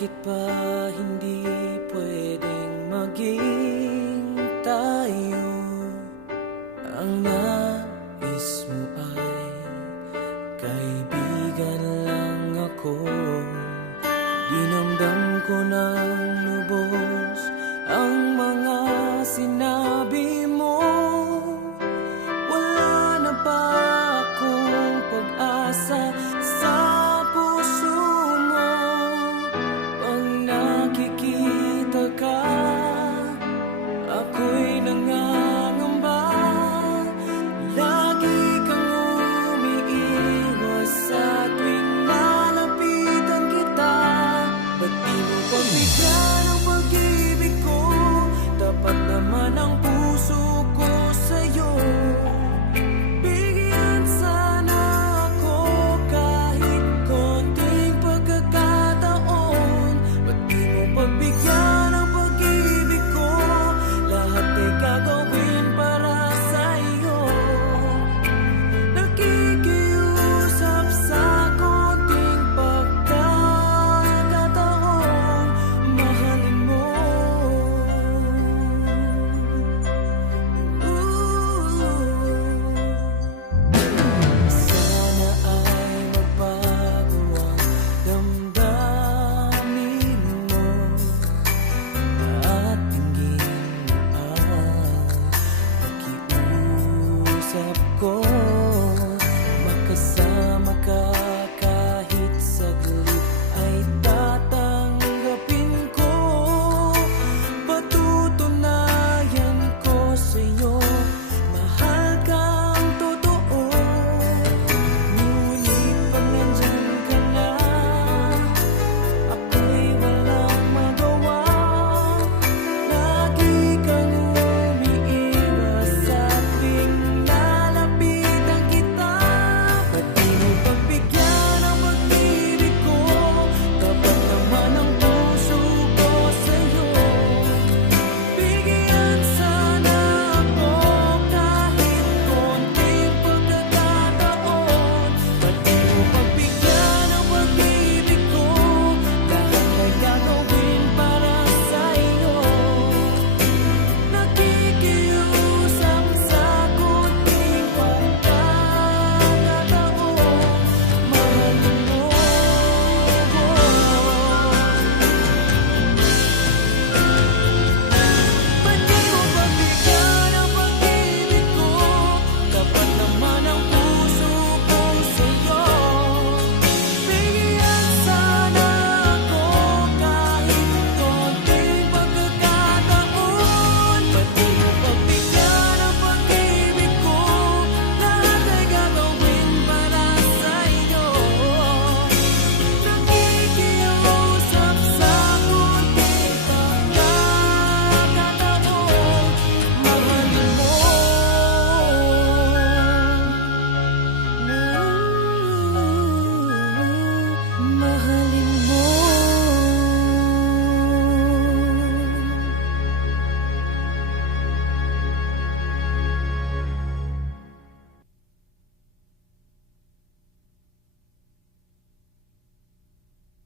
Bakit ba hindi pwedeng maging tayo? Ang nais mo ay kaibigan lang ako Dinamdam ko ng lubos pagbigyan ang pag-ibig ko? Tapat naman ang puso ko sa'yo